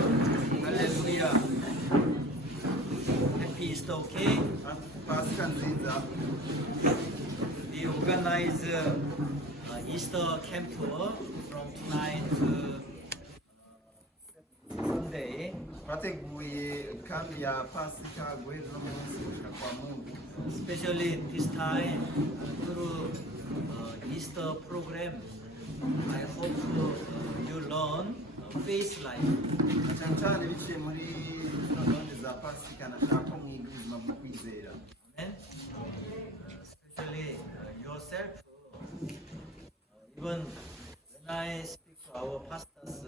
Hallelujah. Happy Easter, okay? Pasika nziza. We organize Easter camp from tonight to Sunday. Twateguye kambi ya Pasika guhera no munsi gushika kwa Mungu. Especially this time through Easter program. I hope you learn faith life. Cyane cyane biciye muri zino gahunda za Pasika nashaka mwiga ubuzima bwo kwizera. Amen. Especially yourself. Even when I speak to our pastors,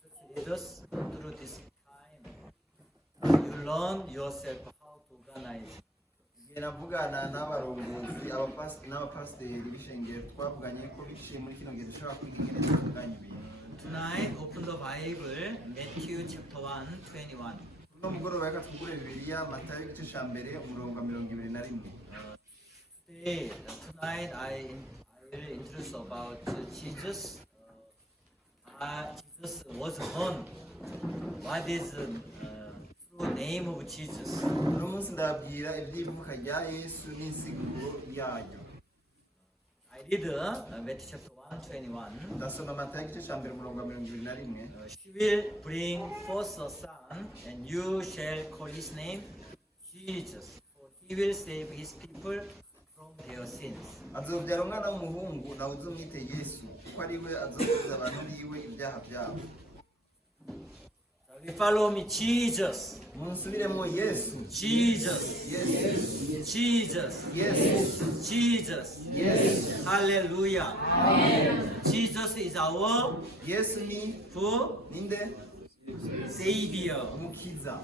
church leaders, through this time, you learn yourself how to organize. Igihe navugana n'abarongozi n'abapasiteri b'ishengero twavuganye ko biciye muri kino gihe dushobora kwiga ingene dutunganya ibintu. Tonight, open the Bible, Matthew chapter 1, 21. Uno mugoroba reka tugure Bibiliya Matayo igice ca mbere umurongo wa 21. Today, tonight I will introduce about Jesus. Jesus was born. What is the true name of Jesus? Uno munsi ndababwira ivy'ivuka rya Yesu n'insiguro yayo. I read Matthew chapter 1, 21. Ndasoma Matayo igice ca mbere umurongo wa 21. She will bring forth a son, and you shall call his name Jesus, for he will save his people from their sins. Azovyara umwana w'umuhungu nawe uzomwite Yesu kuko ari we azokiza abantu biwe ibyaha byabo. We follow me, Jesus. Munsubiremo Yesu. Jesus. Yes. Jesus. Yes. Jesus. Yes. Hallelujah. Amen. Jesus is our Yesu ni who? ninde? Savior. Umukiza.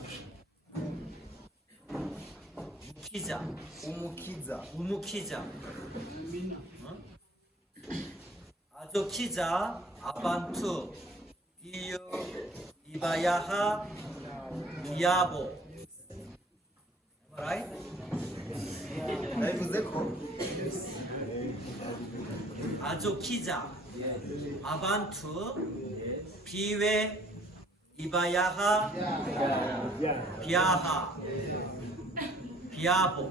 Umukiza. Umukiza. umukiza. 아조키자 아반투 이유 이바야하 디아보. Right? Nabivuze ko 아조키자 아반투 비웨 이바야하 비아하 비아보.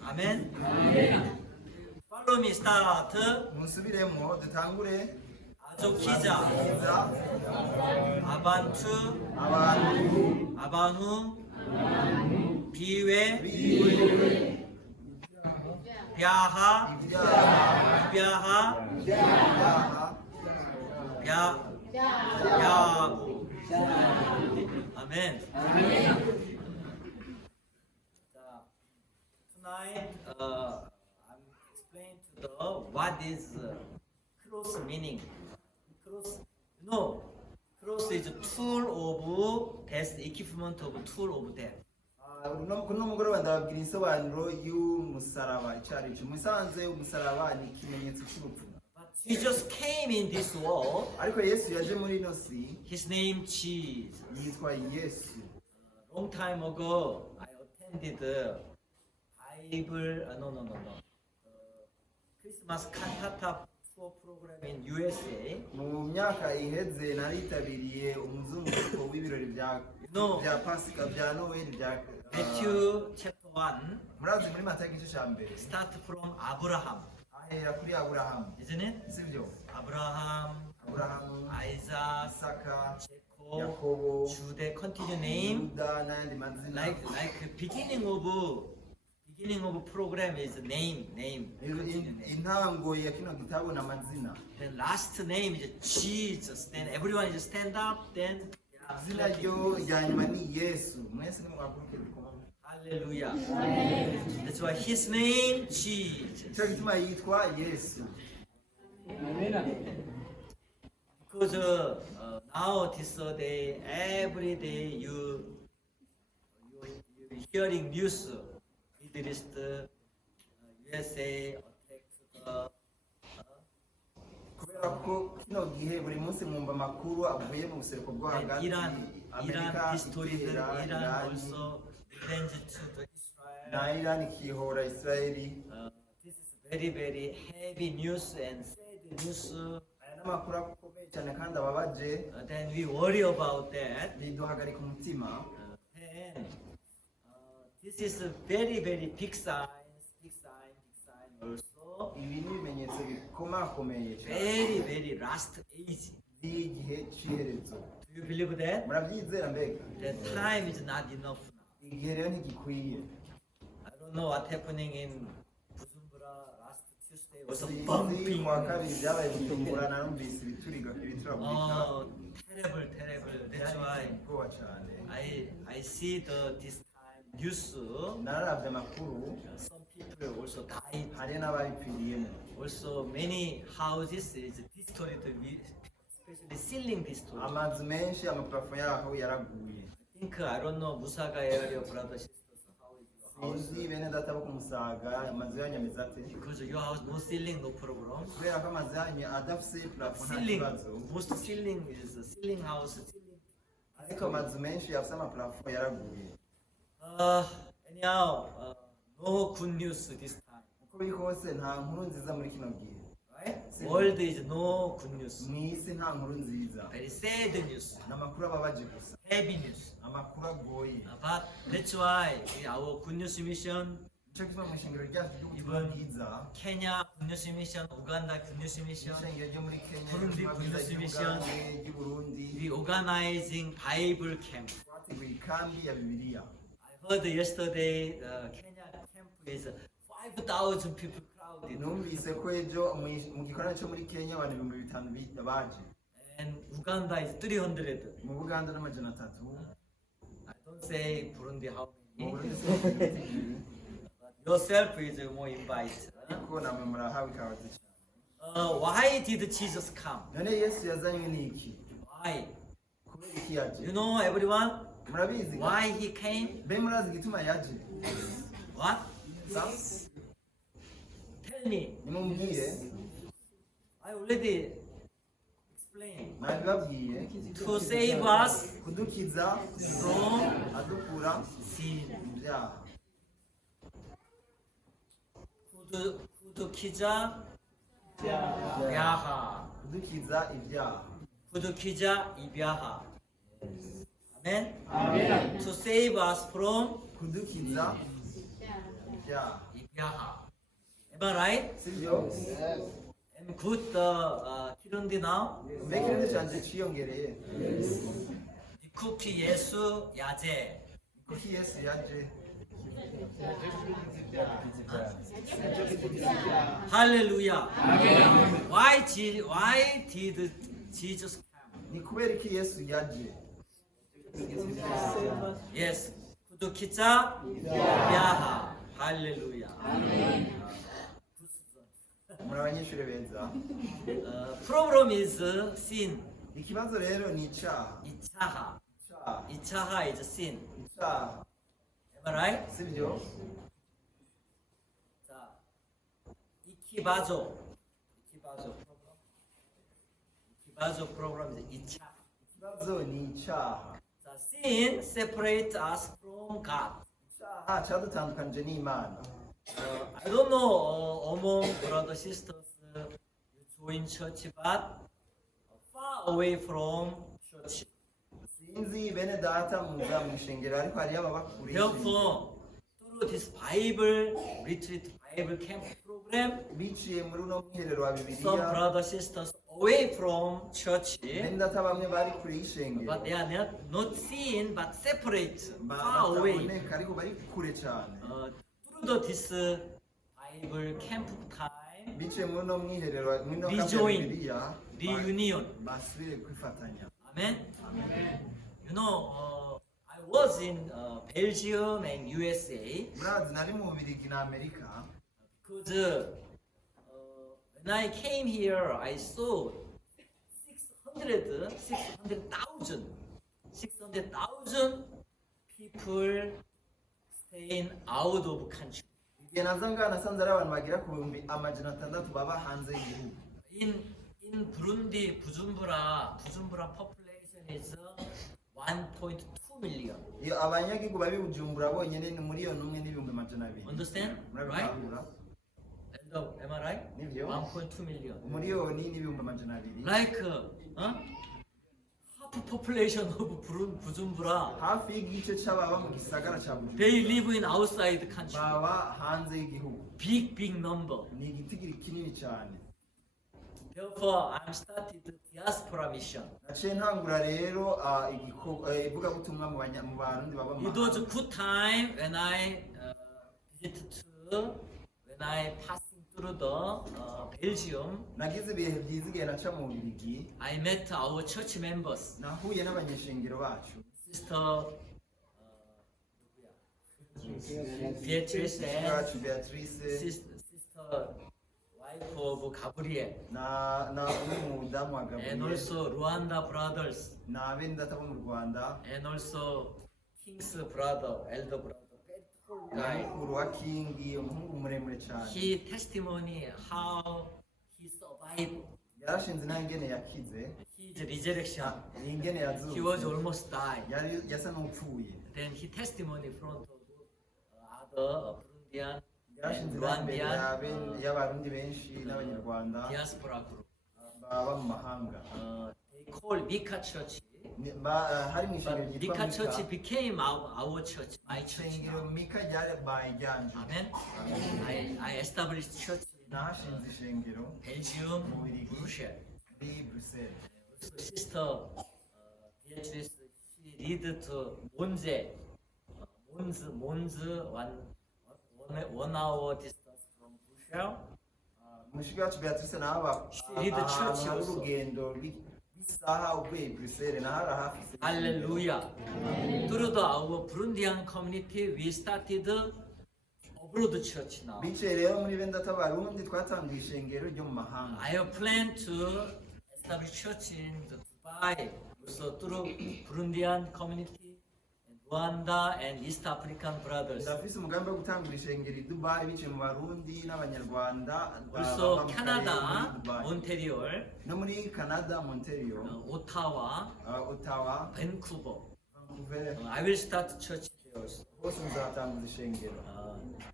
아멘. Follow me, start. munsubiremo dutangure. 아조키자 Kiza 아반투 abantu 아바누 비웨 biwe 비아하 ibyaha 비아하 ibyaha 비아보. 아멘. Tonight, I'm explaining to the what is cross meaning. Cross, cross is a tool of death, equipment of tool of death. kuno mugoroba ndababwira insobanuro y'umusaraba icari cyo musanze umusaraba ni ikimenyetso cy'urupfu. But Jesus came in this world. Ariko Yesu yaje muri ino si His name Jesus. yitwa Yesu. Long time ago, I attended the Bible. Christmas cantata tour program in USA. Mu myaka iheze naritabiriye umuzunguruko w'ibirori bya No. bya Pasika bya Noel bya Matthew chapter 1 murazi muri Matayo igice ca mbere start from Abraham, ahera kuri Aburahamu isn't it? sivyo? Abraham, Aburahamu, Isaac, Isaka, Jacob, Yakobo, Judah. Continue name Yuda n'ayandi mazina. like beginning of program is name. Continue name. Intango ya kino gitabo na mazina. Then last name is Jesus. Then everyone is stand up. Then Zina ryo rya nyuma ni Yesu. Mwese nimwaguruke dukoma. Hallelujah. That's why his name Jesus. Cyo gituma yitwa Yesu. Because now this day, every day you hearing news, Middle East, USA attacked Kubera ko kino gihe buri munsi mwumva amakuru avuye mu buseruko bwo hagati. Iran destroyed Iran also revenge to the Israel. na Iran ikihora Israeli. This is very heavy news and sad news. Aya n'amakuru akomeye cyane kandi ababaje then we worry about that. biduhagarika umutima. Then this is a very big sign also. Ibi ni ibimenyetso bikomakomeye cyane Very last age. by'igihe cy'iherezo. Do you believe that? Murabyizera mbega? The time is not enough now. Igihe rero ntigikwiye. I don't know what happening in Bujumbura last Tuesday was a Sinzi bumping. kuwa kabiri byabaye Bujumbura narumvise ibituragurika. Oh, terrible. That's why Ubwoba cyane. I see this time news. Nararavye amakuru Some people also died. hari n'ababipfiriyemo. Also many houses is destroyed, especially ceiling destroyed. Amazu menshi amaparafo yaho yaraguye. I think I don't know Musaga area brother sisters how is your house? Sinzi bene data bo kumusaga amazu yanyu ameze ate? Because your house no ceiling no problem. Kubera ko amazu yanyu adafise parafo nta Ceiling, kibazo. most ceiling is a ceiling house. Ceiling. Ariko amazu menshi afise amaparafo yaraguye. Anyhow, no good news this time, Uko biri kose nta nkuru nziza muri kino gihe. right? Ceiling. World is no good news. Mw'isi nta nkuru nziza. Very sad news, Ni amakuru ababaje gusa. heavy news. Amakuru agoye. But that's why our good news mission, Nico gituma mu ishengero ryacu ry'ubutumwa bwiza, Kenya good news mission, Uganda good news mission, ishengero ryo muri Kenya, Burundi ry'ubutumwa bwiza Good News ry'Ubugande, ry'Uburundi, we organizing Bible camp. twateguye ikambi ya Bibiliya. I heard yesterday the Kenya camp is 5,000 people crowded, Numvise ko ejo mu gikorane cyo muri Kenya abantu 5,000 baje. and Uganda is 300. Mu Buganda n'amajana 3. I don't say Burundi how Mu many, Burundi sinzi but yourself is more invited. ariko namwe murahawe ikabaze cyane. Why did Jesus come? None Yesu yazanywe n'iki? Why? Kubera iki yaje? You know everyone Murabizi? why he came? Be murazi igituma yaje? What? Sa? Tell me. Nimumbwire. I already explained. Nabibabwiye. To save us Kudukiza from adukura sin. ibyaha. 구두키자 야하. Kudukiza ibyaha. 구두키자 이비아하. Amen. To save us from Kudukiza ibyaha. 이비아하. Am I right? Sibyo? Am good kirundi now? Mbega ikibazo cyanjye cyiyongereye. 쿠키 예수 야제. Kuki Yesu yaje? 할렐루야. Why did Jesus come? Ni kubera iki Yesu yaje? Yes. 구두키자 야하. 할렐루야. Muri abanyeshuri beza. Problem is sin. Ikibazo rero ni icyaha. 이차하. Icyaha. 이차하 is sin. Icyaha. Am I right? Sibyo? 자, 이키바조. 이키바조 problem is 이차. Ikibazo ni icyaha. 자, sin separates us from God. Icyaha cyadutandukanije n'Imana. I don't know among brothers sisters you join church, but far away from church. Sinzi bene data muza mu ishengero ariko hariyo ababa kure y'ishengero. Therefore, through this Bible retreat, Bible camp program, Biciye muri uno mwiherero wa some Bibiliya, brothers sisters away from church, bene data bamwe bari kure y'ishengero. but they are not seen but separate, far away. Bataboneka ariko bari kure cyane. Through this Bible camp time, Biciye muri uno mwiherero muri uno kambi ya Rejoin. Bibiliya, reunion. basubire kwifatanya. Amen. You know, I was in Belgium and USA Murazi nari mu Bubiligi na Amerika. because when I came here, I saw 600,000 people staying out of country. Igihe naza ngaha nasanze ari abantu bagera ku bihumbi amajana 600 baba hanze y'igihugu. In Burundi, Bujumbura population is 1.2 million. Iyo abanyagihugu babi Bujumbura bonyene ni miliyoni 1 n'ibihumbi amajana 2. Understand? Right? Murabitahura? And Am I right? nibyo 1.2 million. umuriyoni n'ibihumbi amajana abiri Like half population of Bujumbura. hafi y'igice c'ababa mu gisagara ca They Bujumbura live in outside country. baba hanze y'igihugu Big number. ni igitigiri kinini cyane Therefore, I'm started the diaspora mission. naciye ntangura rero ivugabutumwa mu barundi baba mu It was a mahanga good time when I when I passing through the Belgium. nagize ibihe byiza igihe naca mu Bubiligi I met our church members, nahuye n'abanyeshengero bacu Sister Beatrice and bacu Beatrice Sister wife of Gabriel, na umudamu wa and Gabriel also Rwanda brothers, na bene data bo mu Rwanda and also King's brother, elder brother, very tall guy. umukuru wa Kingi umuhungu muremure cyane He testimony how he survived yarashinze naho ingene yakize his resurrection. ingene He was yazutse almost died. yasa n'upfuye Then he testimony in front of other Burundian yarashinze and naho imbere Rwandian y'abarundi benshi n'abanyarwanda diaspora group. baba mu mahanga They call Mika Church. hari mu ishengero But ryitwa Mika Church Mika became our church, my church ishengero now. Mika ryabaye ryanje Amen. I established church in nahashinze ishengero Belgium, Bubiligi. Brussels. muri Bruxelles Also sister Beatrice, she lead to Monze, Monze one hour distance from Brussels. mushiki wacu Beatrice naho She did the church hari also. urugendo rw'isaha uvuye i Bruxelles naho hafi Hallelujah. Through our Burundian community, we started abroad church now. biciye rero muri bene data b'abarundi twatangiye ishengero ryo mu mahanga I have planned to establish church in Dubai, also through Burundian community, and Rwanda and East African brothers. ndafise umugambi wo gutangura ishengero i Dubai biciye mu barundi n'abanyarwanda Also baba mu karere Canada, muri Dubai. Ontario, no muri Canada Montreal Ottawa, Ottawa Vancouver. Vancouver I will start church there also. hose nzatanguza ishengero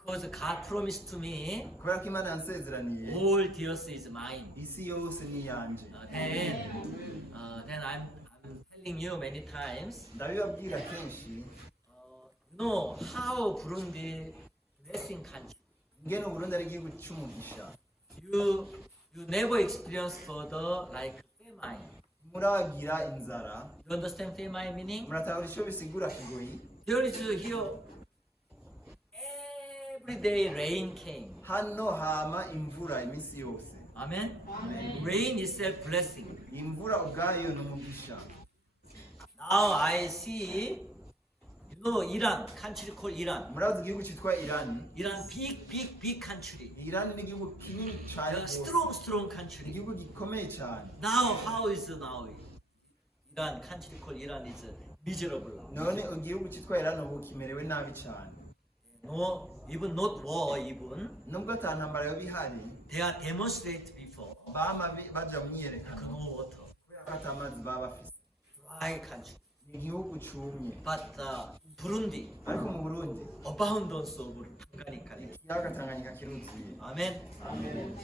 Because God promised to me, kubera ko Imana yansezeraniye all the earth is mine. isi yose ni iyanje Then I'm telling you many times, ndabibabwira kenshi know how Burundi blessing country. ingene Uburundi ari igihugu cy'umugisha You never experience further like famine. muragira inzara You understand famine meaning? muratahura icyo bisigura kigoyi There is here every day rain came. hano hama imvura iminsi yose Amen. Rain is a blessing. imvura ubwayo ni umugisha Now I see, Iran, country called Iran. murazi igihugu cyitwa Iran Iran, big country. Iran ni igihugu kinini cyane A rwose. strong country. igihugu gikomeye cyane Now, how is now? Iran, country called Iran is miserable. none igihugu cyitwa Iran ubu kimerewe nabi cyane No, even not war even. nubwo ata ntambara yoba ihari They are demonstrate before. bama baja mu Like myiyerekano no water. kubera ko ata mazi baba bafise Dry country. ni igihugu cyumye But Burundi, ariko mu Burundi abundance of Tanganyika. ikiyaga Tanganyika kiruzuye Amen.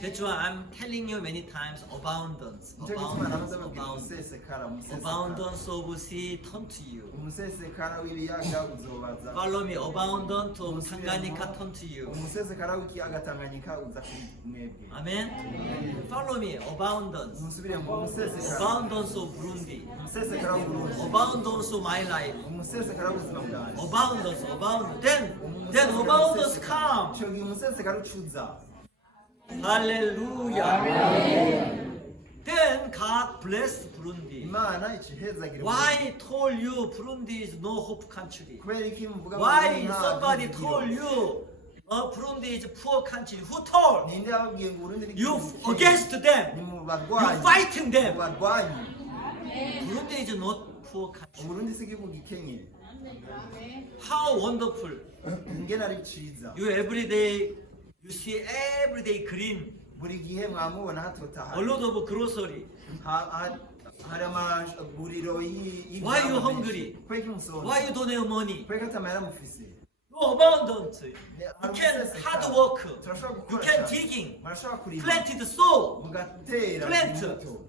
That's why I'm telling you many times abundance. nicyo gituma namaze Abundance. babwira Abundance. umusesekara Abundance of sea turn to you. umusesekara w'ibiyaga uzobaza Follow me. Abundance of Tanganyika turn to you. umusesekara w'ikiyaga Tanganyika uza kuri mwebwe Amen. Follow me. Abundance. musubire mu umusesekara Abundance of Burundi. umusesekara w'Uburundi Abundance of my life. umusesekara w'ubuzima bwanjye Abundance. Then abundance come. icyo gihe umusesekara ucuza Hallelujah. Then God blessed Burundi. imana ikihezagira Why told you Burundi is no hope country? kubera iki muvuga ngo Why nta somebody bwizigiro? told you Burundi is a poor country? Who told? ninde yababwiye ngo Burundi ni You igihugu gikennye? against ni them. mu You barwanyi fighting mu them. barwanyi Burundi is not poor country. Uburundi si igihugu gikenye How wonderful. ingene ari ciza You every day, you see every day green. buri gihe mwamubona hatotaha A lot of grocery. hari amaguriro Why you hungry? kweki musonza Why you don't have money? kweki atamahera mufise go abundant. Ne- You can aruseseka. hard work. Turashobora You gukora can cyane. digging. Murashobora kurima Planted soul. mugatera Plant. imbuto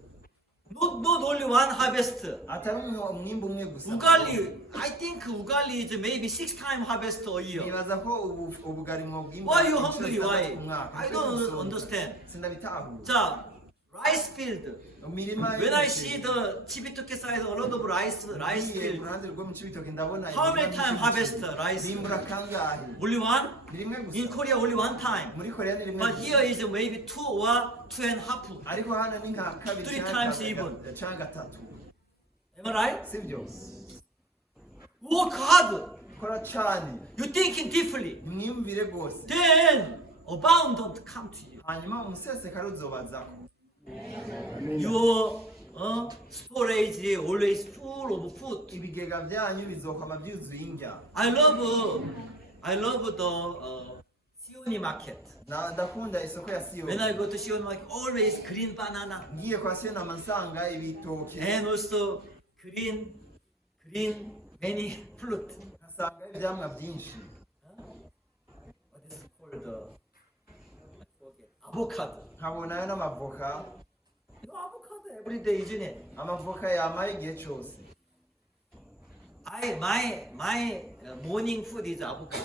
Not only one harvest. atari umwimbu umwe gusa Ugali, I think Ugali is maybe 6 times harvest a year. nibaza ko ubugari mwobwimba Why are you inshuro hungry? zitandatu Why? ku mwaka. I Nicyo don't gusonza. understand. sindabitahura 자, rice field. imirima When I y'umuceri. see the Chibitoke side, a lot of rice Ngiye field. ku ruhande rwo mu Cibitoke ndabona How many imirima times y'umuceri. harvest rice? bimbura kangahe Only one? ni rimwe In gusa Korea, only one time. muri korea ni rimwe But gusa. here is maybe 2 or 2.5. ariko hano ni nka kabiri 3 cyangwa times gatatu- even. cyangwa gatatu Am I right? sibyo Work hard. kora cyane You thinking deeply. mwiyumvire rwose Then abundant come to you. hanyuma umusesekara uzobazaho Your storage is always full of food. ibigega byanyu bizokwama byuzuye indya I love the Sioni market. ndakunda isoko ya When I siyoni go to Sioni market, always green banana ngiye kwa siyoni amasanga ibitoki and also green many fruit. nkasanga ibyamwa byinshi What is it called? I forget. Avocado. nkabonayo n'amavoka You know avocado every day, isn't it? amavoka yamaye igihe cyose My morning food is avocado.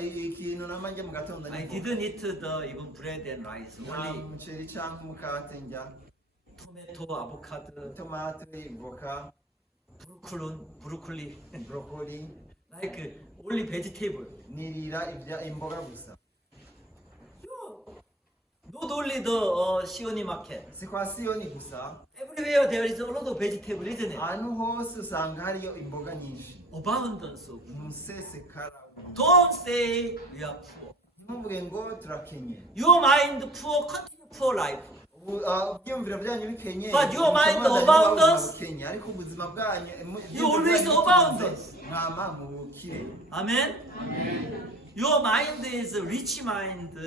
ikintu namanje mu gatondo I ni didn't eat even bread and rice. nta Only muceri cyangwa umukate ndya tomato, avocado, tomate voka broccoli, brokoli like only vegetable. nirira imboga gusa Not only the Sioni market. si kwa siyoni gusa Everywhere there is a lot of vegetable, isn't it? ahantu hose usanga hariyo imboga nyinshi Abundance of. umusesekara Don't say we are poor. ntimuvuge ngo turakenye Your mind poor, continue poor life. ibyiyumviro byanyu bikenye But your mind mukomeze abundance. muba bukenye ariko ubuzima bwanyu You always abundance. mwama mu bukire Amen? Your mind is a rich mind.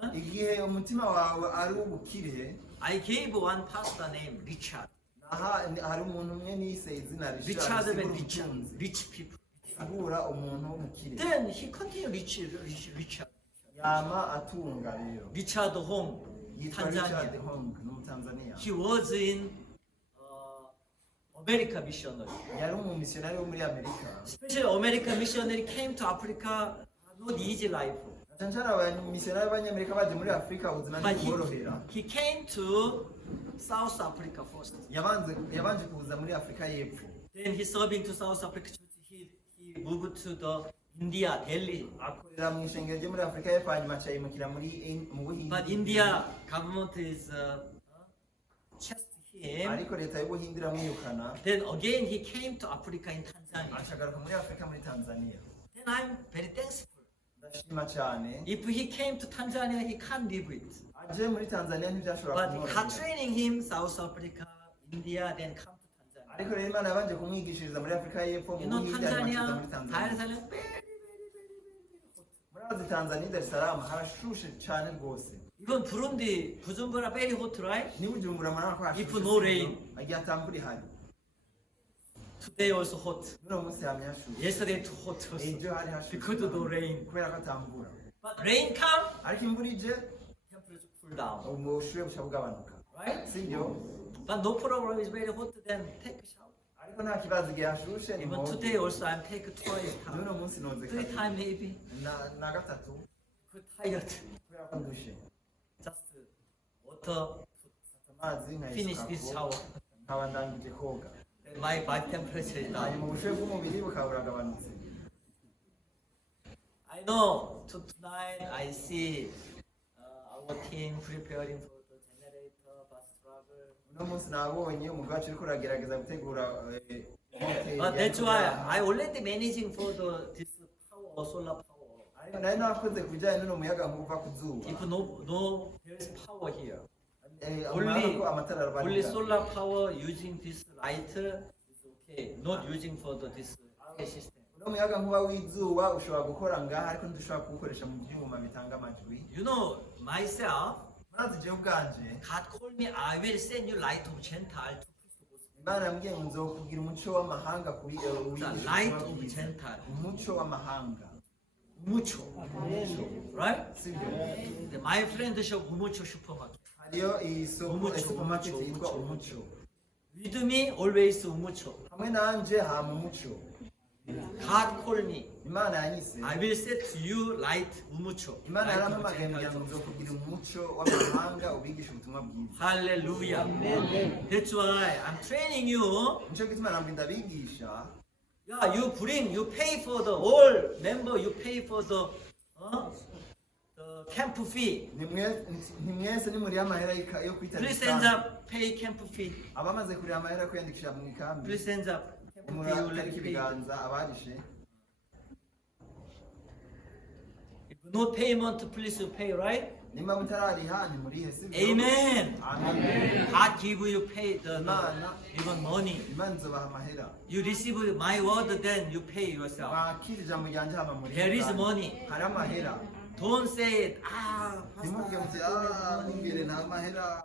Huh? igihe umutima wawe ari uw'ubukire I gave one pastor named Richard. hari umuntu umwe nise izina Richard risigura and Richard. ubutunzi Rich people. risigura umuntu w'umukire Then he continued Richard. yama atunga rero Richard Hong, yitwa Richard Tanzania. Hong ni umutanzaniya He was in America missionary. yari umumisiyonari wo muri amerika Especially American missionary came to Africa, not easy life. cancara abamisiyonari b'abanyamerika baje muri afurika ubuzima But ntibuborohera he came to South Africa first. yabanje kuza muri afurika y'epfo Then he serving to South Africa. He moved to the India, Delhi. akorera mu ishengero ryo muri afurika y'epfo hanyuma aca yimukira mu buhindi But India government is chased him. ariko leta y'ubuhindi iramwirukana Then again he came to Africa in Tanzania. ashagaruka muri afurika muri tanzania Then I'm very thankful. ndashima cyane If he came to Tanzania, he can't live it. aje muri tanzania ntibyashobora But kumworohera God training him, South Africa, India, then come to Tanzania. ariko rero imana yabanje kumwigishiriza muri afurika y'epfo mu You know buhindi hanyuma akiza muri Tanzania, tanzania Dar es Salaam, murazi tanzania dar es salaam harashushe cyane rwose even Burundi, Bujumbura, very hot, right? nibujumbura murabona ko hashushe If no rain. igihe atamvura ihari Today also hot. n'uno munsi hamye hashushe Yesterday too hot also. ejo hari hashushe Because of the rain. kubera ko atamvura But rain come, ariko imvura ije temperature cool down, ubushuhe bushya bugabanuka right? sibyo But no problem, it's very hot, then take a shower. ariko nta kibazo igihe hashushe ni Even moto today also I'm take twice n'uno time. munsi noze 3 kabiri. times maybe. na gatatu Good tired. kubera ko ndushe Just water, amazi finish this nkayisukako shower. nkaba ndangije koga Then my body temperature is hanyuma down. ubushuhe bw'umubiri bukaba buragabanutse I know tonight I see our team preparing for the generator, bus travel. uno munsi nabonye umugwi wacu uriko uragerageza gutegura hoteli But that's why I already managing for this power, solar power. ariko nari nakoze ku bijyanye n'uno muyaga nkuba uva ku zuba If no, there is power here. urabona ko amatara Only arabarika solar power using this light is okay. Not using for this system. uno muyaga nkuba w'izuba ushobora gukora ngaha ariko ntidushobora kuwukoresha mu byuma bitanga amajwi You know, myself, murazi jewe ubwanje God called me, I will send you light of Gentile to preach the gospel. imana yambwiye ngo nzokubwira umuco w'amahanga kuri The light of Gentile. umuco w'amahanga 우무초. Right? sibyo My friend shop 우무초 슈퍼마켓. hariyo isoko Umuco, supermarket umuco, yitwa umuco. umuco With me always 우무초. hamwe nanje hama umuco God call me. imana yanyise I will set to you light 우무초. imana Light of yarampamagaye kugira ngo Gentiles. nzokugira umuco w'amahanga ubigisha ubutumwa bwiza Hallelujah. That's why I'm training you. nico gituma nambwe ndabigisha Yeah, you pay for the all member. You pay for the camp fee. ntimwese nimuriho amahera yo Please kwitabira hands up. Pay camp fee. abamaze kuriha amahera yo kwiyandikisha mu ikambi Please hands up. Camp fee you mutarika already paid. ibiganza abarishe If no payment, please you pay, right? nimba mutarariha ntimurihe sibyo Amen. amen God give you pay the Imana even money. imana izobaha amahera You receive my word, then you pay yourself. mwakira ijambo ryanje hama murihe There is kandi. money. hari amahera Don't say it. ntimubwire muti Pastor. mumbwire nta mahera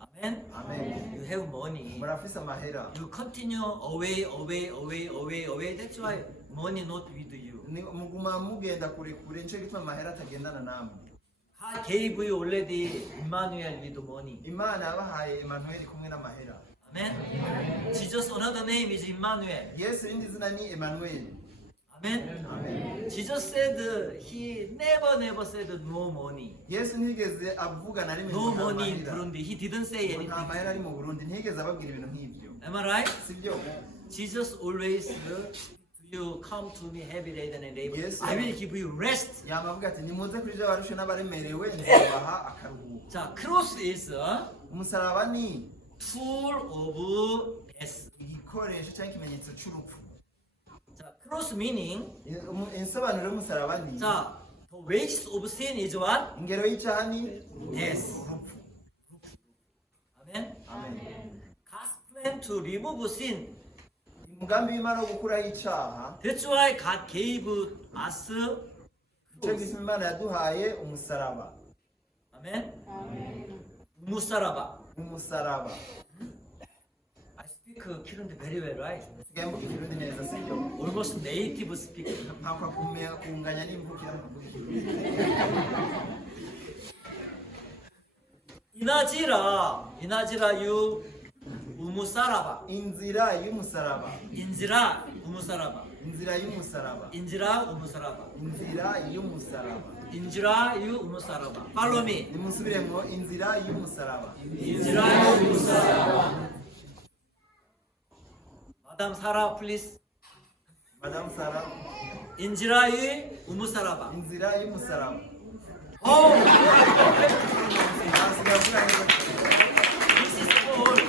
Amen. amen You have money. murafise amahera You continue away. That's why money not with you. muguma mugenda kure kure nico gituma amahera atagendana namwe God gave you already Emmanuel with money. imana yabahaye emanueli kumwe n'amahera Amen. Jesus another name is Emmanuel. yesu irindi zina ni emanueli Amen. amen Jesus said he never said no money. yesu ntiyigeze avuga na rimwe No ngo nta money in mahera. Burundi. He didn't say Ngo nta anything. mahera ari mu burundi ntiyigeze ababwira ibintu nk'ibyo Am I right? sibyo Jesus always you come to me heavy laden and labor. Yes, I sir. will give you rest. yama avuga ati nimuze kuri ibyo barushe n'abaremerewe nzabaha akaruhuko 자, cross is a umusaraba ni tool of death. igikoresho cyangwa ikimenyetso cy'urupfu 자, cross meaning insobanuro y'umusaraba ni 자, the wages of sin is what? ingero y'icyaha ni Death. urupfu Amen. amen God's plan to remove sin. umugambi w'imana wo gukuraho icyaha That's why God gave us. nicyo gituma imana yaduhaye umusaraba Amen. 무사라바. umusaraba I speak Kirundi very well, right? sigaye mvuga ikirundi neza sibyo Almost native speaker. mpakwa kunganya n'imvukira mvuga ikirundi 이나지라 유 우무사라바. inzira y'umusaraba 인지라 우무사라바. inzira y'umusaraba 인지라 우무사라바. inzira y'umusaraba 인지라 유 우무사라바. Follow me. nimusubiremo inzira y'umusaraba 인지라 유 우무사라바. 마담 사라 please. madamu sara 인지라 유 우무사라바. inzira y'umusaraba 오! asigaye avuga neza This is called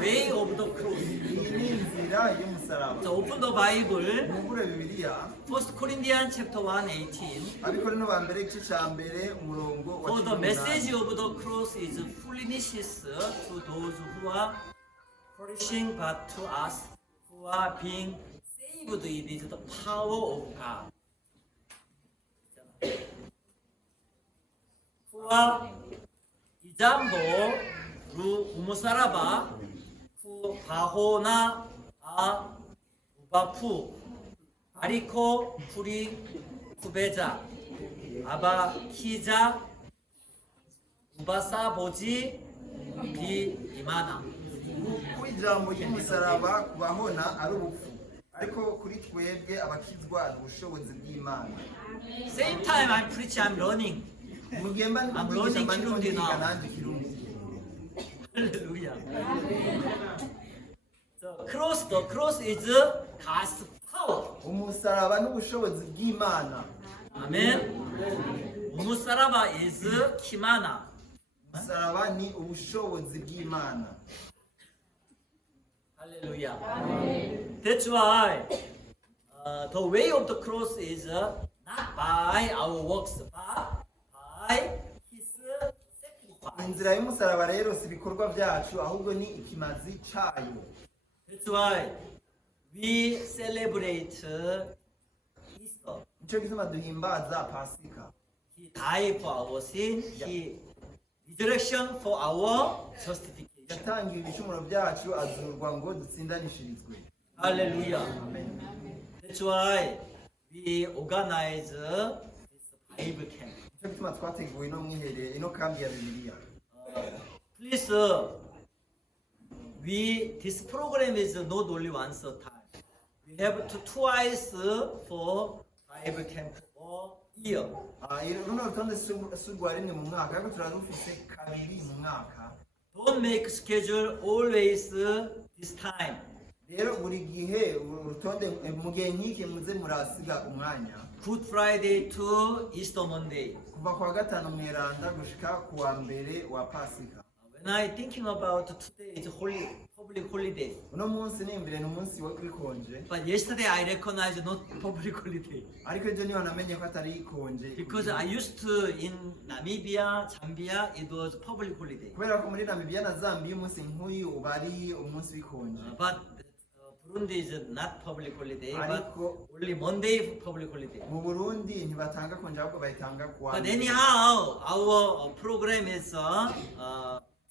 way of the cross. iyi ni inzira y'umusaraba 자, open the Bible. mugure bibiliya 1 Corinthians chapter 1:18. abikorino ba mbere igice cya mbere umurongo wa For the cumi message n'umunani of the cross is foolishness to those who are perishing, but to us who are being saved it is the power of God. kuwa ijambo ru umusaraba ku bahona a ubafu ariko kuri kubeza abakiza ubasa 보지 비 이마나. ku ijambo ry'umusaraba kubahona ari urupfu ariko kuri twebwe abakizwa ni ubushobozi bw'imana Same time I'm preaching, I'm learning. mu gihe mba I'm ndigisha learning mba ndiko Kirundi ndiga now. nanjye kirundi Hallelujah. The cross is God's power. umusaraba n'ubushobozi bw'imana Amen. Umusaraba is Kimana. umusaraba ni ubushobozi bw'imana Hallelujah. That's why the way of the cross is not by our works, but by His sacrifice. inzira y'umusaraba rero si ibikorwa byacu ahubwo ni ikimazi cyayo That's why we celebrate Easter. nicyo gituma duhimbaza pasika He died for our sin. He resurrection for our justification. yatangiye ibicumuro byacu azurwa ngo dutsindanishirizwe Hallelujah. amen That's why we organize this Bible camp. nicyo gituma twateguye ino mwiherero ino kambi ya bibiliya. Please, this program is not only once a time. We have to twice for Bible camp a year. runo rutonde si urwa rimwe mu mwaka ariko turarufise kabiri mu mwaka. Don't make schedule always this time. Rero buri gihe urutonde mu gihe nk'iki muze murasiga umwanya Good Friday to Easter Monday. kuva kwa gatanu mweranda gushika kuwa mbere wa pasika. When I thinking about today is holy public holiday, uno munsi n'imbere ni umunsi w'ikonje but yesterday I recognized not public holiday ariko ejo niho namenye ko atari ikonje because I used to in Namibia, Zambia it was public holiday. kubera ko muri Namibia na Zambia umunsi nk'uyu uba ari umunsi w'ikonje. But Burundi is not public holiday, but ariko only Monday public holiday. mu Burundi ntibatanga konje ahubwo bayitanga kuwa But mbere. anyhow, our program is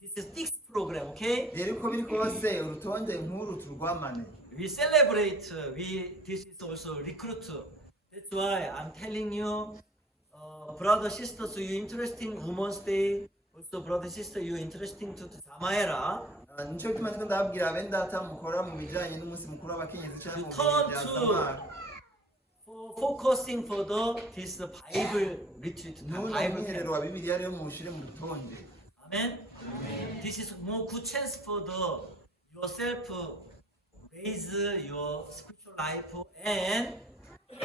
this is sixth program, okay? rero uko biri kose urutonde nk'uru turwamane. We celebrate. This is also recruit. That's why I'm telling you, brother sisters, you interesting Women's Day. Also, brother sister, you interesting to Samaera. nicyo gituma ndiko ndababwira bene data mukora mu bijyanye n'umunsi mukuru w'abakenyezi cyangwa mu Return bihe bya to- Samara. For focusing for this Bible retreat, n'uno Bible mwiherero camp. wa bibiliya rero muwushyire mu rutonde. Amen. This is more good chance for yourself raise your spiritual life and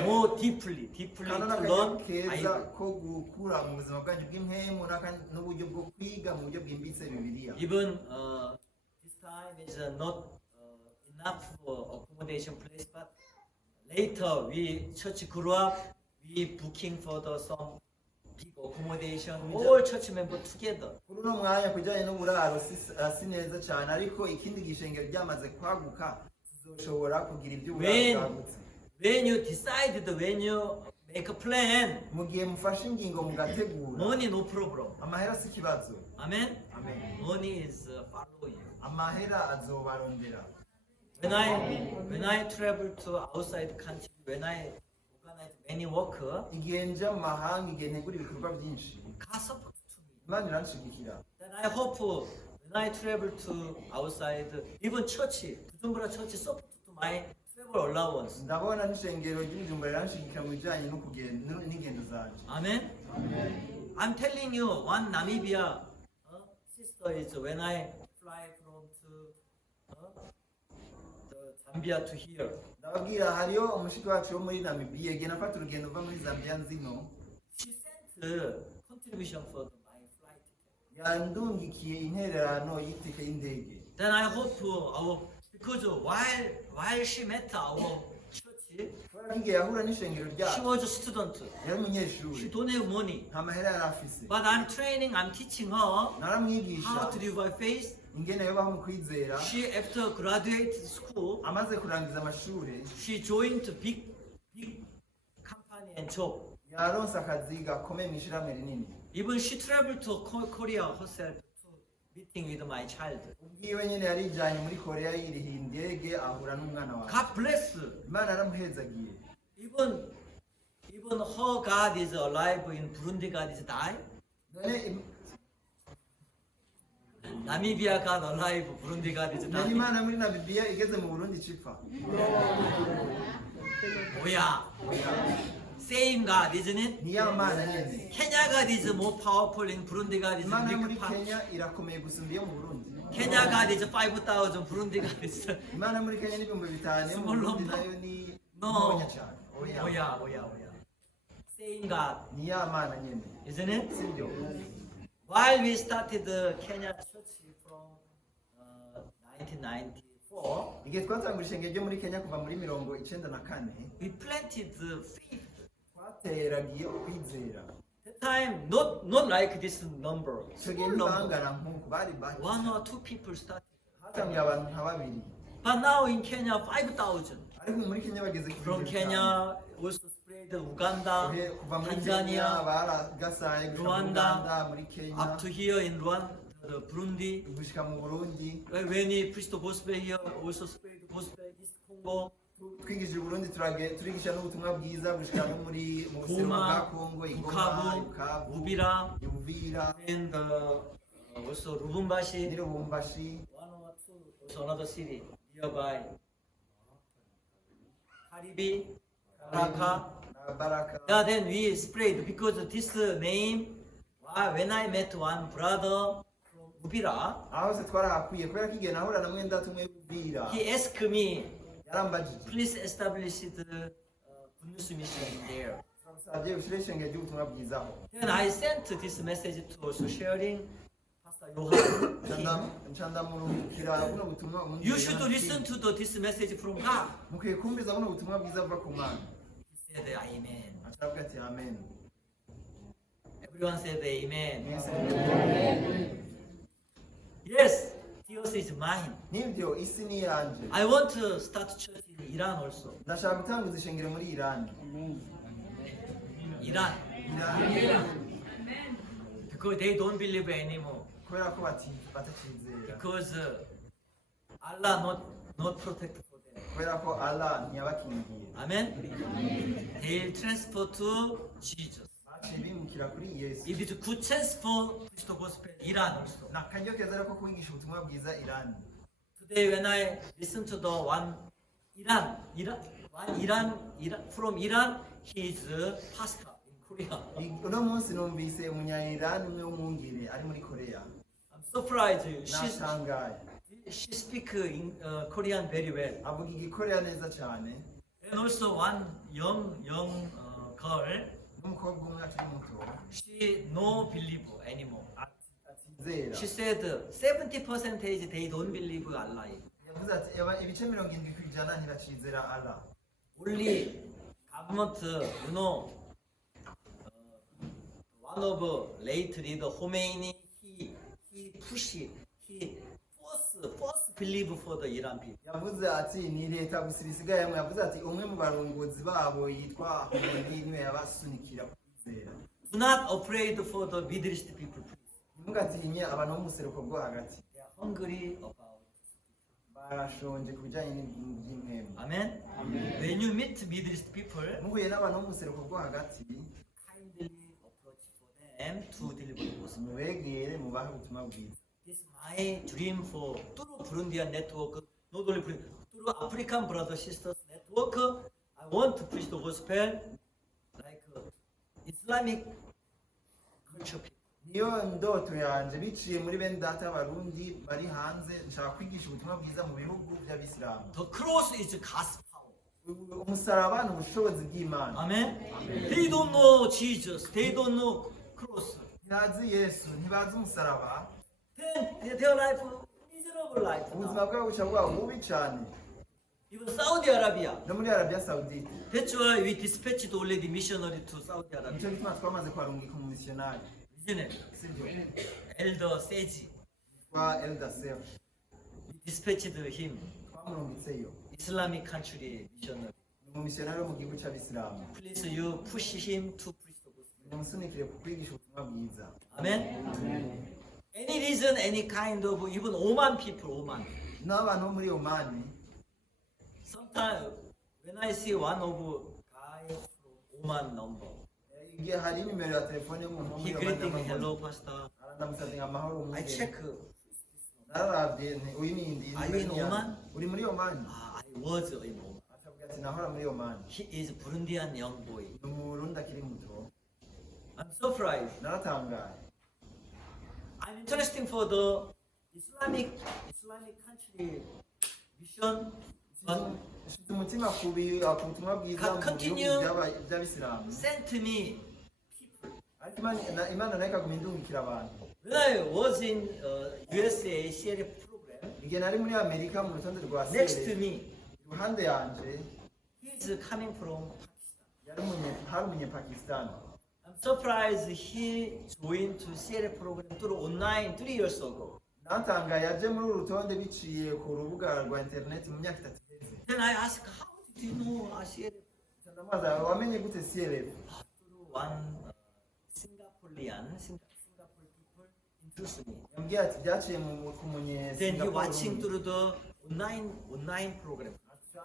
more deeply to kano ni learn akaryo keza Bible. ko gukura mu buzima bwanyu bw'impemu n'uburyo bwo kwiga mu buryo bwimbitse bibiliya. Even this time is not enough for accommodation place, but later we church grew up, we booking for some big accommodation, all church members together. kuri uno mwanya kujyanye n'uburaro si neza cyane ariko ikindi gishengero ryamaze kwaguka tuzoshobora kugira iby'uburaro When- bwagutse. When you decided, when you make a plan, mu gihe mufashe ingingo mugategura money no problem. amahera si ikibazo. Amen. Amen. Money is follow you. amahera azobarondera. When I travel to outside country, when I organize many work, igihe nja mu mahanga igihe ntegura ibikorwa byinshi God support to me. imana iranshigikira. Then I hope when I travel to outside, even church, Bujumbura church support to my travel allowance. ndabona n'ishengero ry'Ubujumbura riranshigikira mu bijyanye n'ingendo zanje. Amen. I'm telling you, one Namibia sister is when I fly from the Zambia to here. ndababwira hariyo umushiki wacu wo muri Namibia igihe nafata urugendo uva muri Zambia nzino She sent contribution for my flight ticket. yandungikiye intererano y'itike y'indege. Then I hope because while she met our church, kubera ko igihe yahura n'ishengero she ryacu was a student. yari She umunyeshuri don't have money. nta mahera yari afise. But I'm training, I'm teaching her naramwigisha how to live by faith. ingene yobaho mu kwizera. She after graduate school, amaze kurangiza amashuri she joined a big company and job. yaronse akazi gakomeye mu ishyirahamwe rinini. Even she traveled to Korea herself to meeting with my child. ubwiwe nyine yarijyanye muri koreya yirihiye indege ahura n'umwana wawe. God bless. imana yaramuhezagiye. Even her God is alive in Burundi. God is died. none Namibia God alive, Burundi God is none died. imana muri Namibia igeze mu Burundi icipfa. Oh yeah, same God, isn't it? ni ya mana nyene. Kenya God is more powerful in Burundi God is imana yo muri big power. Kenya irakomeye gusumba iyo mu Burundi. Kenya God is 5,000, Burundi God is imana muri Kenya n'ibihumbi bitanu yo mu Small Burundi number. nayo ni No. ntonya cyane. Oya. oh yeah. Same God, ni ya mana nyene. isn't it? sibyo. While we started the Kenya church from 1994, igihe twatangura ishengero ryo muri Kenya kuva muri 1994 we planted the faith. twateragiye ukwizera. That time, not like this number. icyo gihe Small number. ntibangana nk'uku bari bake. 1 or 2 people started. hatangiye abantu nka babiri. But now in Kenya, 5,000. ariko muri Kenya bageze ku From bihumbi Kenya, bitanu. also spread Uganda, kuva muri Kenya Tanzania, baragasaye gushika mu Rwanda, Uganda, muri Kenya up to here in Rwanda, Burundi. gushika mu Burundi. When we preach the gospel here, also spread the gospel East Congo, twigishije Burundi turigisha n'ubutumwa bwiza gushika no muri mu busema bwa Goma, Kongo, Igoma, Bukavu, Bukavu, Uvira, Uvira, and also Lubumbashi. Lubumbashi, One or two, also another city nearby. Karibi, Baraka. Baraka. Yeah, then we spread because this name. When I met one brother from Uvira, Aho se twarahakwiye kubera ko igihe nahura na mwenda tumwe Uvira he asked me, yarambajije please establish the good news mission in there. turamusabye ushire ishengero ry'ubutumwa bwiza aho. Then I sent this message to also sharing Pastor Johan. Ncandamurukira buno butumwa umuntu You should listen to this message from God. mukwiye kumviza buno butumwa bwiza buva ku Mana. He said, Amen. Acavuga ati amen. Everyone said, Amen. Mwese Yes, Theos is mine. nibyo isi ni yanje. I want to start church in Iran also. Ndashaka gutanguza ishengero muri Iran. Iran. Iran. Because they don't believe anymore. Kubera ko batakizera. Because Allah not protect for them. Kubera ko Allah ntiyabakingiye. Amen. They'll transfer to Jesus. Baciye bimukira kuri Yesu. It is a good chance for preach the gospel Iran also. Ni akaryo keza rero ko kubigisha ubutumwa bwiza Iran. Today when I listen to the one Iran from Iran, he is a pastor in Korea. Uno munsi numvise umunya-Iran umwe w'umwungere ari muri Korea. I'm surprised. Nashangaye. She speak in Korean very well. Avuga igikoreya neza cyane. And also one young girl, N'umukobwa umwe akiri muto. she no believe anymore. Atizera. She said 70% they don't believe Allah. Yavuze ati ibice 70% ntibacizera Allah. Only government, one of late leader Khomeini, he force believe for the Iran people. Yavuze ati ni leta gusa isigaye yamwe. Yavuze ati umwe mu barongozi babo yitwa Khomeini niwe yabasunikira kwizera. Do not afraid for the Middle East people. Ntimugatinye abantu bo mu buseruko bwo hagati. They are hungry about. Barashonje ku bijyanye n'iby'impemu. Amen. When you meet Middle East people, Muhuye n'abantu bo mu buseruko bwo hagati, kindly approach for them to deliver the gospel. mubegere mubahe ubutumwa bwiza. This is my dream for through Burundian network, not only through African brothers sisters network. I want to preach the gospel like Islamic culture people. Niyo ndoto yanje biciye muri bene data Barundi bari hanze, nshaka kwigisha ubutumwa bwiza mu bihugu by'Abisilamu. The cross is God's power. Umusaraba ni ubushobozi bw'Imana. Amen. They don't know Jesus. They don't know cross. Ntibazi Yesu, ntibazi umusaraba, Then their life miserable life. ubuzima bwabo bushya bwabo bubi cyane. Even Saudi Arabia. No muri Arabia Saudite. That's why we dispatched already missionary to Saudi Arabia. Nicyo gituma twamaze kuharungika umumisiyonari. Isn't it? Sibyo? Elder Seji. Kwa Elder Serge. We dispatched him. Twamurungitseyo. Islamic country missionary. Ni umumisiyonari wo mu gihugu cy'Abisilamu. Please you push him to preach the gospel. Nimusunikire ku kwigisha ubutumwa bwiza. Amen. Any reason, any kind of even Oman people, Oman. N'abantu bo muri Omani, Sometimes when I see one of guy from Oman number, igihe hari nimero ya telefone y'umuntu wo he muri Omani greeting n'amahoro. hello pastor. Ndamusabye amahoro I umugeni. check. Nararabye nti uyu ni indi. Are you in Oman? Uri muri Omani? I was in Oman. Akavuga ati nahora muri Omani. He is Burundian young boy. Ni umurundi akiri muto. I'm surprised. Naratangaye. I'm interested for the Islamic country mission. But Nshize umutima ku butumwa bwiza mu Continue. bihugu by'Abisilamu. sent me. Ariko Imana nayo ikaguma indungikira abantu. When I was in USA CRF program, Igihe nari muri Amerika mu rutonde rwa next to Sere, me, iruhande yanje he's coming from Pakistan. hari umunyapakistani. I'm surprised he joined to CRF program through online 3 years ago. Natangaye yaje muri uru rutonde biciye ku rubuga rwa interineti mu myaka 3 iheze. Then I asked, how did you know CRF? Ndamubaza wamenye gute CRF? Through one Singapore people introduced me. Yambwiye ati byaciye ku Then he Singapore. watching through the online program.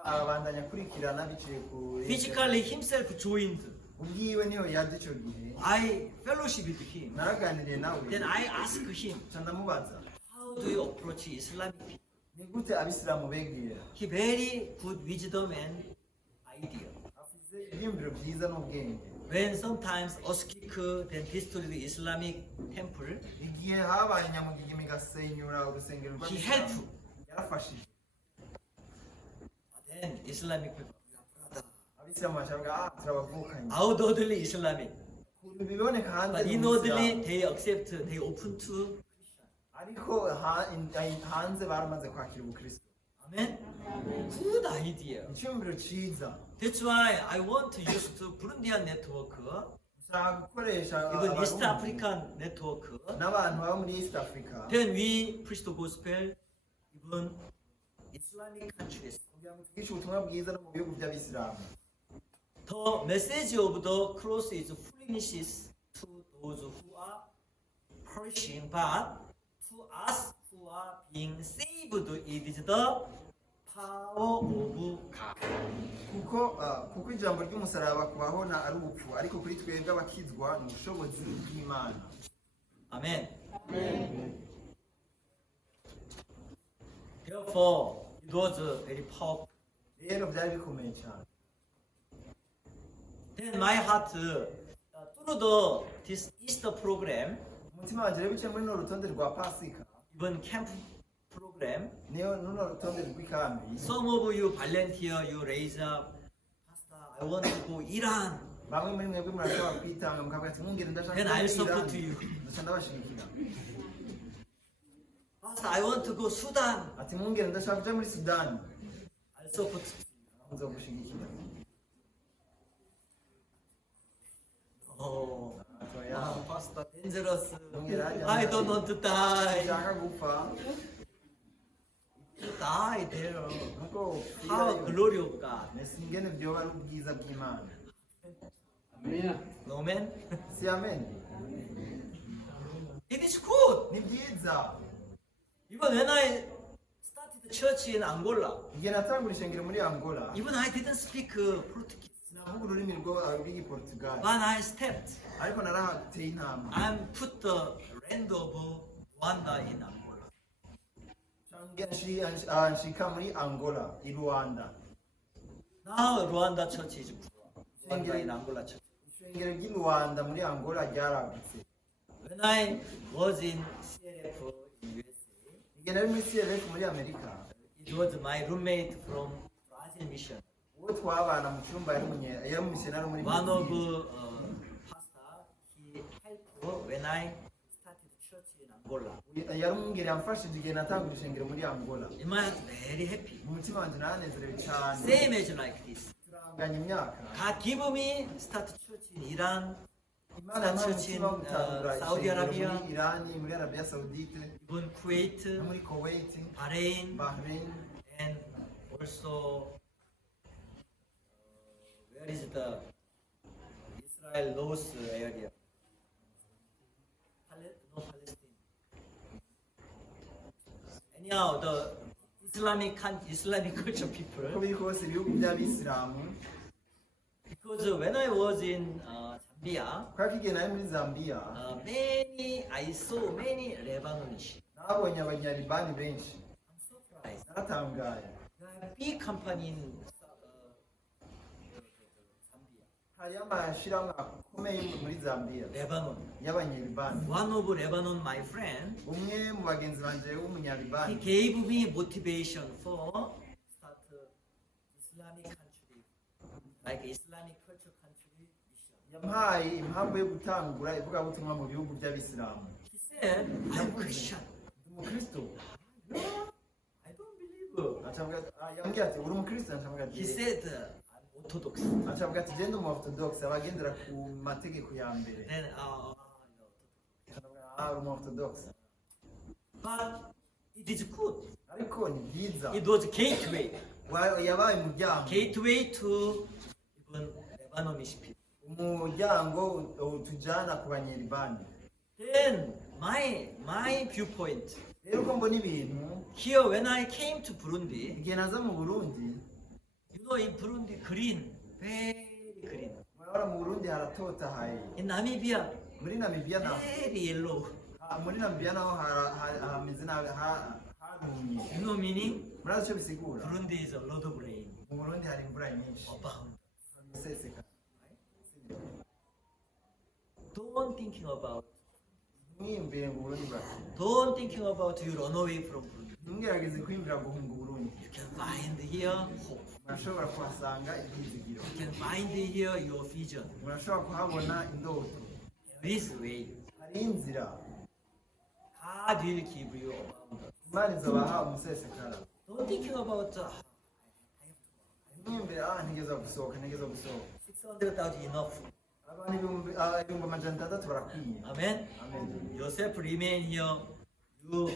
abandanya akurikirana biciye ku Physically himself joined. ubwiwe niho yaje icyo gihe I fellowship with him. naraganiriye nawe Then I asked him, nca ndamubaza how do you approach Islamic people? ni gute abisilamu begera He very good wisdom and idea. afite ibyiyumviro byiza n'ubwenge When sometimes Oskik then destroyed the Islamic temple, igihe habaye nyamugigima igasenyura urusengero he rw'abisilamu helped. yarafashije Then Islamic people, abisilamu bashaka turabavukanye outwardly Islamic, biboneka hanze but ni inwardly Umuyisilamu. they accept, they open to. ariko hanze baramaze kwakira ubukristo Amen. Good idea. icyumviro cyiza That's why I want to use the Burundian network, nshaka gukoresha even East Abarundi African network. n'abantu baba muri east africa Then we preach the gospel, even Islamic countries. kugira ngo twigishe ubutumwa bwiza no mu bihugu by'abisilamu The message of the cross is foolishness to those who are perishing, but to us who are being saved, it is the power of God. kuko ijambo ry'umusaraba kubahona ari ubupfu ariko kuri twebwe abakizwa ni ubushobozi bw'imana Amen. Therefore, it was very powerful. rero byari bikomeye cyane Then my heart, through this Easter program, umutima wanjye rero biciye muri runo rutonde rwa pasika even camp program, niyo runo rutonde rw'ikambi some of you volunteer, you raise up, Pastor, I want to go Iran. bamwe muri mwebwe murashobora kwitanga mukavuga ati mwungere ndashaka Then I'll support Irani." you. ndaca ndabashigikira Pastor, I want to go Sudan. ati mwungere ndashaka kuja muri sudani I'll support you. nzogushigikira Oh, Atoya. Pastor, dangerous. Mwungere I don't want to die. nshaka gupfa To die there. nuko How glory of God. mbese ingene byoba ari ubwiza bw'imana No man. si amen It is good. ni byiza Even when I started the church in Angola, igihe natangura ishengero muri angola even I didn't speak Portuguese. sinavuga ururimi rw'igiportugal When I stepped, ariko narahateye intambwe I put the land of Rwanda in Angola. nshika muri angola i rwanda Now Rwanda church is Rwanda in Angola church. ishengero ry'i rwanda muri angola ryaragutse When I was in CLF in USA, igihe nari muri crf muri amerika it was my roommate from Brazil mission. uwo twabana mu cyumba yari umumisiyonari muri One of Brazil. pastor, he helped when I started church in Angola. yari umwungeri yamfashije igihe natangura ishengero muri angola In my heart, very happy. mu mutima wanjye naranezerewe cyane Same age like this. turanganya imyaka God give me start church in Iran, imana yampaye church in umutima wo gutangura Saudi ishengero Arabia, muri irani muri arabiya saudite even Kuwait, no muri kuwait Bahrain, bahrain and also where is the Israel North area? No Palestine. Anyhow, the Islamic culture uko people. biri kose ibihugu by'abisilamu Because when I was in Zambia, kubera igihe nari muri zambia I saw many Lebanese. nabonye abanyalibani benshi I'm surprised. naratangaye There are big company in Zambia, hari amashyirahamwe akomeye muri zambia Lebanon. y'abanyalibani One of Lebanon, my friend, umwe mu bagenzi banjye he w'umunyalibani gave me motivation for start Islamic country, like Islamic culture country mission. yampaye impamvu yo gutangura ivugabutumwa mu bihugu by'abisilamu He said, I'm Christian. ndi umukristo I don't believe. yambwiye ati uri umukristo acavuga He ati said, I'm Orthodox. acavuga ati genda umu orthodox abagendera ku mategeko ya mbere Then, uri umu orthodox but it is good. ariko ni byiza It was gateway, yabaye umuryango gateway to even Lebanese people. umuryango utujyana ku banyalibani Then my viewpoint rero uko mbona ibintu here when I came to Burundi, igihe naza mu burundi You know, in Burundi, green, very green. murabona mu Burundi haratotahaye, In Namibia, muri Namibia naho very yellow. muri Namibia naho hameze nabi harumye. You know meaning? Murazi icyo bisigura? Burundi is a lot of rain. Mu Burundi hari imvura nyinshi, Abound. iseseka. Don't thinking about. Mwiyumvire ngo Burundi bwacu, Don't thinking about you run away from Burundi. ntimugerageze kwiyumvira guhunga Burundi. You can find here hope. Murashobora kuhasanga ibyizigiro, You can find here your vision. murashobora kuhabona indoto. There is way. Hari inzira, God will give you abundance. Imana izobaha umusesekara. Don't thinking about Mwiyumvire ntigeza gusohoka, ntigeza gusohoka. 600,000 enough. Abantu ibihumbi amajana atandatu barakwiye. Amen. Amen. Yourself remain here. You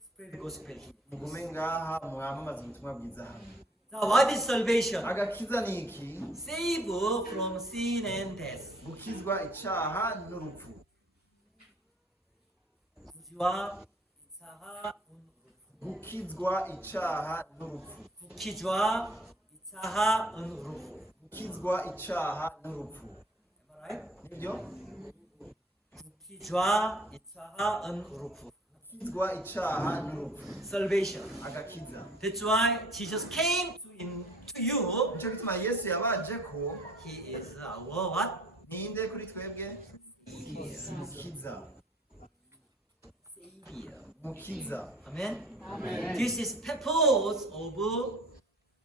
spread the gospel here. Mugume ngaha mwamamaze ubutumwa bwiza hano. Now, what is salvation? Agakiza ni iki? Save from sin and death. Gukizwa icyaha n'urupfu. 구주와 이차하 은우르프. Gukizwa icyaha n'urupfu. 구키주와 이차하 은우르프. Gukizwa icyaha n'urupfu. Am I right? Nibyo? 구키주와 이차하 은우르프. Gukizwa icyaha n'urupfu. Salvation. Agakiza. That's why Jesus came to you. Nicyo gituma Yesu yabaje ko He is our what? ninde kuri twebwe? Savior. Mukiza. Savior. Mukiza. Amen. This is purpose of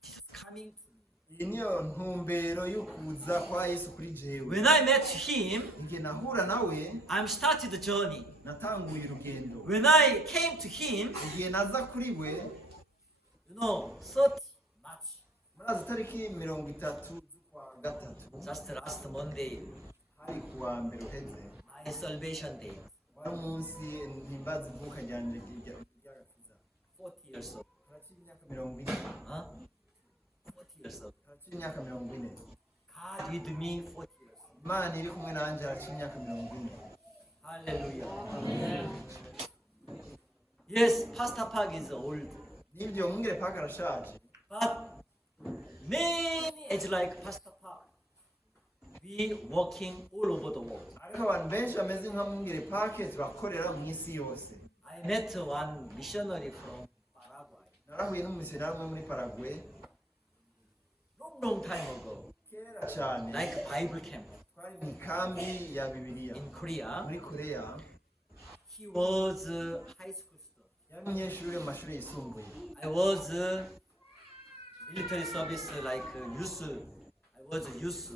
Jesus coming to me. Iyi niyo ntumbero yo kuza kwa Yesu kuri jewe. When I met him, Igihe nahura nawe I started the journey. natanguye urugendo. When I came to him, Igihe naza kuri we, you know, 30 March, murazi itariki 30 z'ukwa gatatu, just last Monday, hari kuwa mbere uheze, my salvation day, wari umunsi mpimbaza ivuka ryanje ry'agakiza. 40 years old. Harakiri imyaka 40. Huh? 40 years old. Harakiri imyaka 40. God with me 40 years. Imana iri kumwe nanjye harakiri imyaka 40. Hallelujah. Yes, Pastor Park is old, Nibyo mwungere Park arashaje, but many age like Pastor Park, we walking all over the world. ariko abantu benshi bameze nka mwungere Park turakorera mu isi yose. I met one missionary from Paraguay, Narahuye n'umumisiyonari umwe muri Paraguay long time ago, kera cyane, like Bible camp twari mu ikambi ya Bibiliya in Korea. muri Korea. He was a high school student. Yari umunyeshuri mu mashuri yisumbuye. I was military service like youth. I was youth.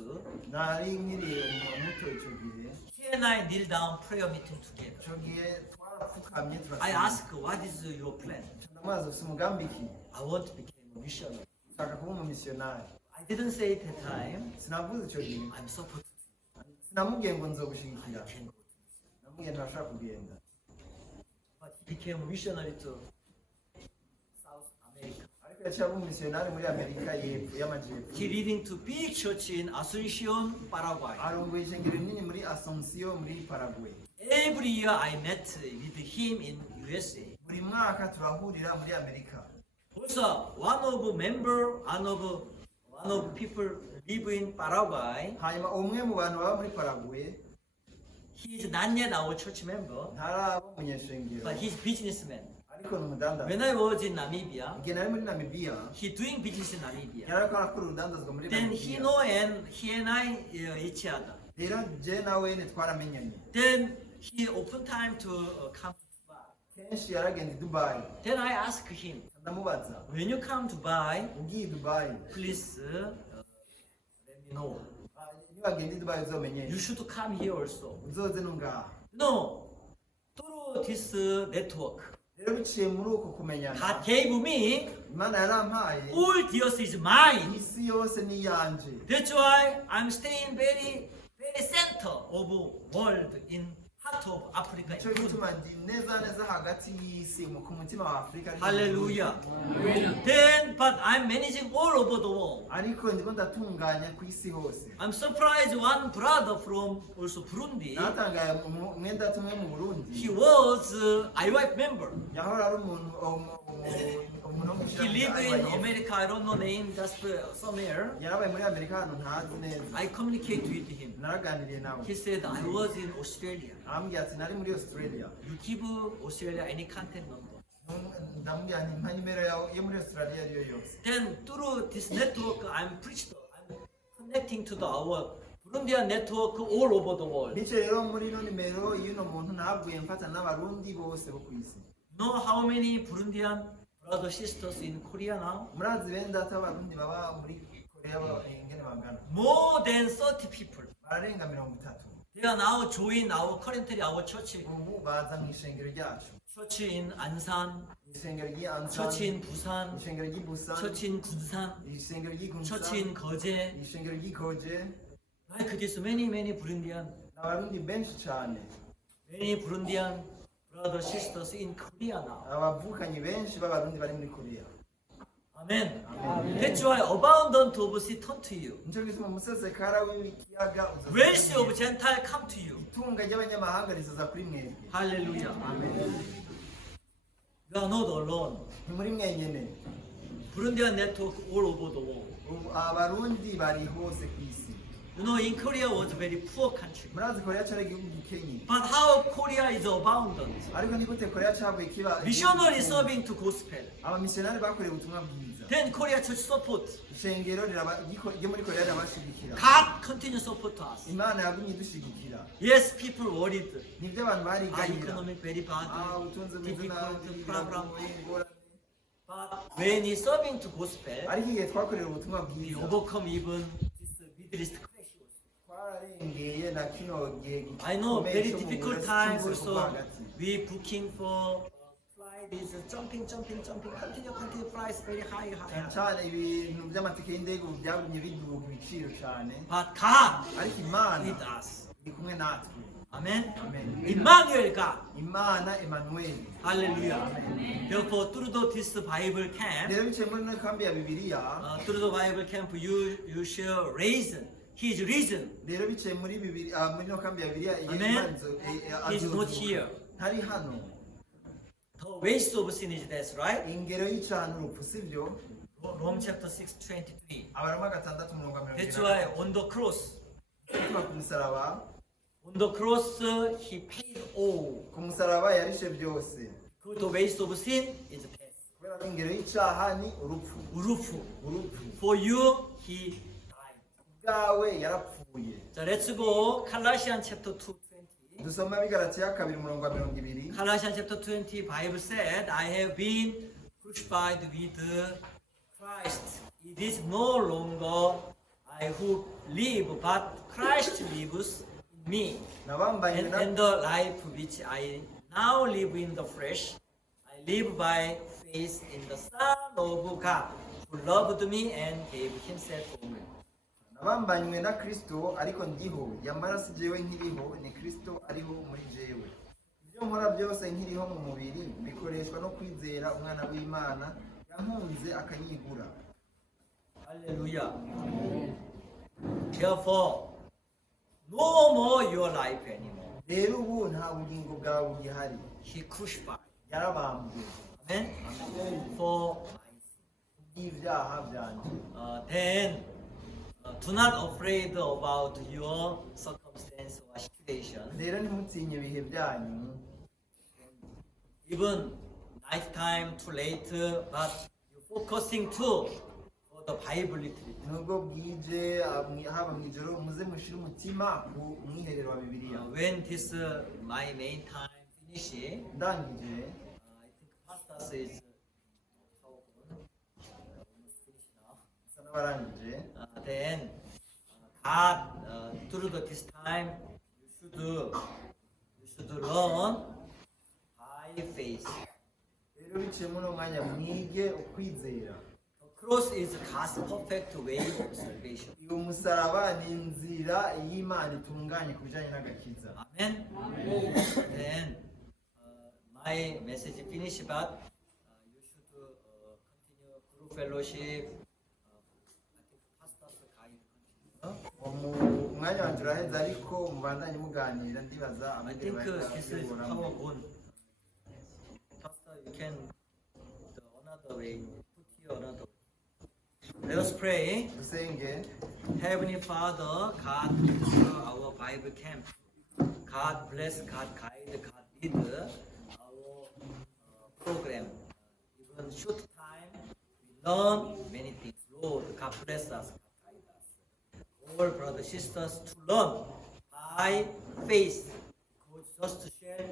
Nari nkiri muto icyo gihe. He and I kneel down prayer meeting together. Icyo gihe twarapfukamye I turasenga. asked, what is your plan? Ndamaze ufite umugambi ki? I want to become a missionary. Nshaka kuba umumisiyonari. I didn't say at the time, Sinavuze icyo gihe. I'm supporting Sinamubwiye ngo you. I nzogushigikira. can go. Namubwiye ntashaka kugenda. But he became a missionary to South America. Ariko yaciye aba umumisiyonari muri Amerika y'Epfo y'Amajyepfo. He leading to big church in Asuncion, Paraguay. Arongoye ishengero rinini muri Asuncion muri Paraguay. Every year I met with him in USA. Buri mwaka turahurira muri Amerika. Also, one of people live in Paraguay. Hanyuma umwe mu bantu baba muri Paraguay He is not yet our church member, ntaraba umunyeshengero, but he's businessman. ariko ni umudandaza. When I was in Namibia, Igihe nari muri Namibia, he doing business in Namibia. yari ariko arakora urudandazwa muri Then he Namibia. know and he and I each other. Rero je nawe ni twaramenyanye. Then he open time to come to Dubai. Kenshi yaragenda i Dubai. Then I ask him, Ndamubaza, when you come to Dubai, ugiye i Dubai, please let me know. niwagenda i Dubai uzomenyeshe. You should come here also. Uzoze no ngaha. No, through this network, Rero biciye muri uko kumenyana, God gave me Imana yarampaye all the earth is mine. isi yose ni yanje. That's why I'm staying very center of world in heart of Africa. Nico gituma ndi neza hagati y'isi ku mutima wa Afrika. Hallelujah. Then, but I'm managing all over the world. Ariko ndiko ndatunganya ku isi hose. I'm surprised one brother from also Burundi. Natangaye mwenda tumwe mu Burundi. He was IWF member. Yahora ari umuntu He live in America. I don't know name, just somewhere. yarabaye muri amerika ahantu ntazi neza I communicate with him. naraganiriye nawe He said I was in Australia. arambwira ati nari muri australia You give Australia any contact number. ndamubwira nti mpa nimero yawe yo muri australia ariyo yose Then through this network, I'm connecting to our Burundian network all over the world. bityo rero muri ino nimero y'uno muntu nabwiye mfata n'abarundi bose bo ku isi Know how many Burundian brothers sisters in Korea now? murazi bene data abarundi baba muri korea ingene bangana More than 30 people. bararenga 30 They are now join currently our church. ubu baza mu ishengero ryacu Church in Ansan, ishengero ry'ansan church in Busan, ishengero ry'ibusan church in Gunsan, ishengero church ry'igunsan in Geoje. ishengero ry'ikoje Like this, many Burundian, n'abarundi benshi cyane many Burundian brothers sisters in Korea now. abavukanyi benshi b'abarundi bari muri korea Amen. Amen. That's why abundant of sea turn to you. nicyo gituma umusesekara w'ikiyaga Wealth of Gentile come to you. itunga ry'abanyamahanga rizaza kuri mwebwe Hallelujah. amen You are not alone. ntimuri mwenyene Burundian network all over the world. ubu abarundi bari hose ku isi You know, in Korea was a very poor country. murazi korea cyari igihugu gikenye But how Korea is abundant. ariko ni gute korea cyavuye kiba Missionary serving to gospel. abamisiyonari bakoreye ubutumwa bwiza Then Korea church support. ishengero ryo muri korea rirabashigikira God continue support us. imana yagumye idushigikira Yes, people worried. nibyo abantu Our bariganyira economic very bad. ubutunzi bumeze nabi Difficult problem. biragoye, ingorane. But when he's serving to gospel, ariko igihe twakorera ubutumwa we bwiza overcome even this Middle East crisis. twararengeye na kino gihe I know gikomeye very cyo mu difficult burezi time cy'umusoro also. hagati. We booking for flight is jumping, continue price very high. cyane ibintu by'amatike y'indege ubu byagumye biduga ibiciro cyane But God ariko imana with us. iri kumwe natwe Amen. Amen. Emmanuel God. imana Emmanuel Hallelujah. Therefore, through this Bible camp, rero biciye muri ino kambi ya bibiliya through the Bible camp, you shall reason. His reason. rero biciye muri muri ino kambi ya bibiliya Amen. He's not here. ntari hano The waste of sin is death, right? ingero y'icyaha n'urupfu sibyo Romans chapter 6:23. abaroma 6:20 That's why on the cross, ku musaraba on the cross, he paid all. ku musaraba yarishe byose The waste of sin is death. kubera ko ingero y'icyaha ni urupfu Urupfu. urupfu For you, he died. bwawe yarapfuye So let's go Colossians chapter 2:20. dusoma bigalatiya 2:20 Colossians chapter 20, Bible said, I have been crucified with Christ. It is no longer I who live, but Christ lives in me. nabambanye na And the life which I now live in the flesh, I live by faith in the Son of God, who loved me and gave himself for me. nabambanywe na kristo ariko ndiho yamara si jewe nkiriho ni kristo ariho muri jewe ibyo nkora byose nkiriho mu mubiri bikoreshwa no kwizera umwana w'imana yankunze akanyigura Hallelujah. Therefore, no more your life anymore. rero ubu nta bugingo bwawe bugihari He crucified. yarabambwe Amen. For bw'ibyaha byanjye then do not afraid about your circumstance or situation. rero ntimutinye ibihe byanyu Even night time too late, but you focusing too for the Bible literature. nubwo bwije haba mu ijoro muze mushire umutima ku mwiherero wa bibiliya When this my main time finish, ndangije I think pastor says almost finish now. asa n'abarangije Then God through this time you should learn by faith. rero biciye muri uwo mwanya mwige ukwizera The cross is God's perfect way of salvation. uyu musaraba ni inzira y'imana itunganye ku bijyanye n'agakiza Amen. Then my message finished, but you should continue group fellowship. I think pastors guide continue. umwanya wanjye uraheze ariko mubandanye muganira ndibaza I abageni think bahita this is bayoboramo. our goal. Pastor, you can the another way put hear another. Let us pray. dusenge. Heavenly Father, God bless our Bible camp. God bless, God guide, God lead our program. Even short time, we learn many things. Lord, God bless us, God guide us. All brothers, sisters, to learn by faith. Because just to share